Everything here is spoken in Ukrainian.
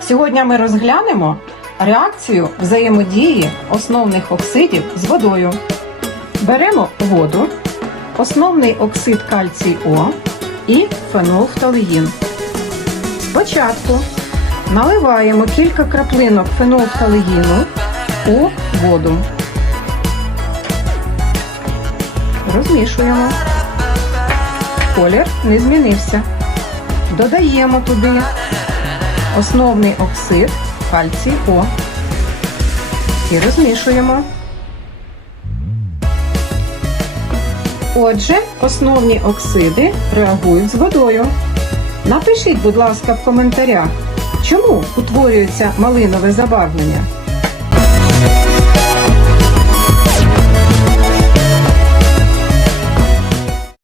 Сьогодні ми розглянемо реакцію взаємодії основних оксидів з водою. Беремо воду, основний оксид кальцій О і фенолфталеїн. Спочатку наливаємо кілька краплинок фенолфталеїну у воду. Розмішуємо. Колір не змінився. Додаємо туди основний оксид кальцій О і розмішуємо. Отже, основні оксиди реагують з водою. Напишіть, будь ласка, в коментарях, чому утворюється малинове забарвлення.